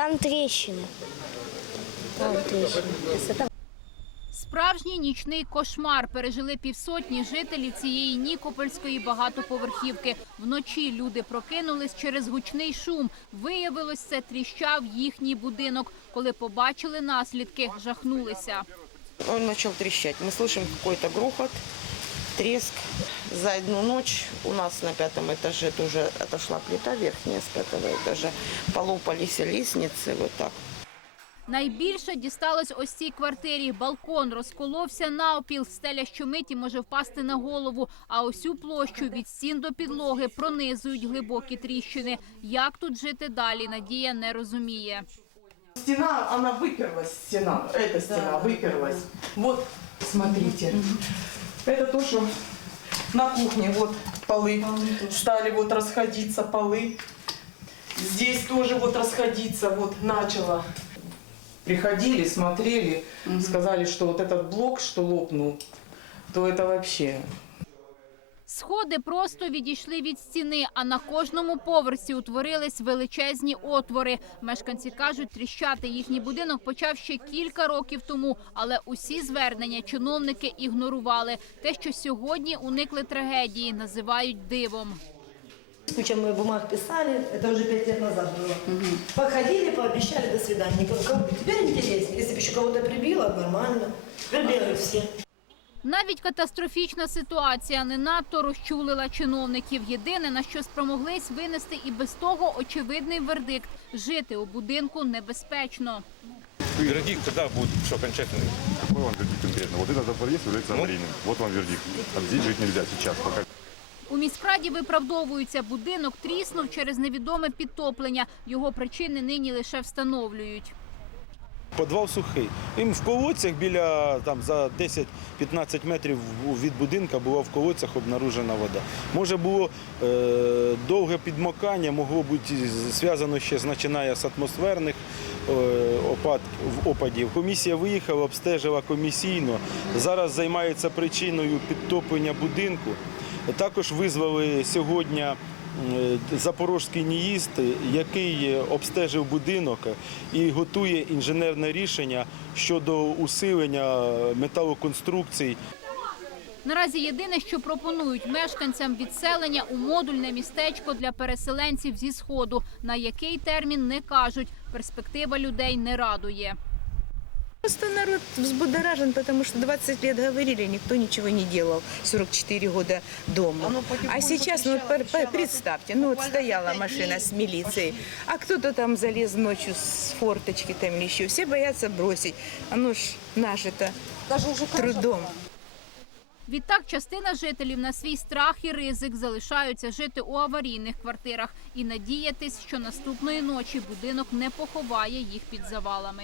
Там трещины. Там трещины. Справжній нічний кошмар пережили півсотні жителів цієї нікопольської багатоповерхівки. Вночі люди прокинулись через гучний шум. Виявилось, це тріщав їхній будинок. Коли побачили наслідки, жахнулися. Он начал трещать. Мы слышим какой-то грохот, треск. За одну ночь у нас на пятом этаже тоже отошла плита верхняя с пятого этажа. Полопались лестницы, вот так. Найбільше дісталось ось цій квартирі. Балкон розколовся навпіл. Стеля щомиті може впасти на голову. А ось у площу від стін до підлоги пронизують глибокі тріщини. Як тут жити далі? Надія не розуміє. Стена, она выперлась, стена, эта стена выперлась. Вот, смотрите. Это то, что На кухне вот полы стали вот расходиться полы. Здесь тоже вот расходиться вот начало. Приходили, смотрели, сказали, что вот этот блок, что лопнул, то это вообще Сходи просто відійшли від стіни, а на кожному поверсі утворились величезні отвори. Мешканці кажуть, тріщати їхній будинок почав ще кілька років тому, але усі звернення чиновники ігнорували. Те, що сьогодні уникли трагедії, називають дивом. Куча мы бумаг писали, это уже пять лет назад было. Походили, пообещали, до свидания. Никого- кому- Теперь интересно, если бы еще кого-то прибило, нормально. Теперь бегают все. Навіть катастрофічна ситуація не надто розчулила чиновників. Єдине, на що спромоглись винести і без того очевидний вердикт – жити у будинку небезпечно. Вердикт когда будет, что окончательный? Какой вам вердикт конкретно? Вот этот подъезд является аварийным. Вот вам вердикт. А здесь жить нельзя сейчас, пока У міськраді виправдовуються, будинок тріснув через невідоме підтоплення. Його причини нині лише встановлюють. Подвал сухий. Їм в колодцях біля там за 10-15 метрів від будинка була в колодцях обнаружена вода. Може було е, довге підмокання, могло бути зв'язано ще починає з атмосферних е, опад, опадів. Комісія виїхала, обстежила комісійно. Зараз займається причиною підтоплення будинку. Також визвали сьогодні е, запорозький НІїст, який обстежив будинок і готує інженерне рішення щодо усилення металоконструкцій. Наразі єдине, що пропонують мешканцям відселення у модульне містечко для переселенців зі сходу. На який термін не кажуть. Перспектива людей не радує. Просто народ взбудоражен, потому что 20 лет говорили, никто ничего не делал. 44 года дома. А сейчас, ну, представьте, ну вот стояла машина с милицией, а кто-то там залез ночью с форточки там или еще. Все боятся бросить. Оно ж наше-то трудом. Відтак, частина жителів на свій страх і ризик залишаються жити у аварійних квартирах і надіятись, що наступної ночі будинок не поховає їх під завалами.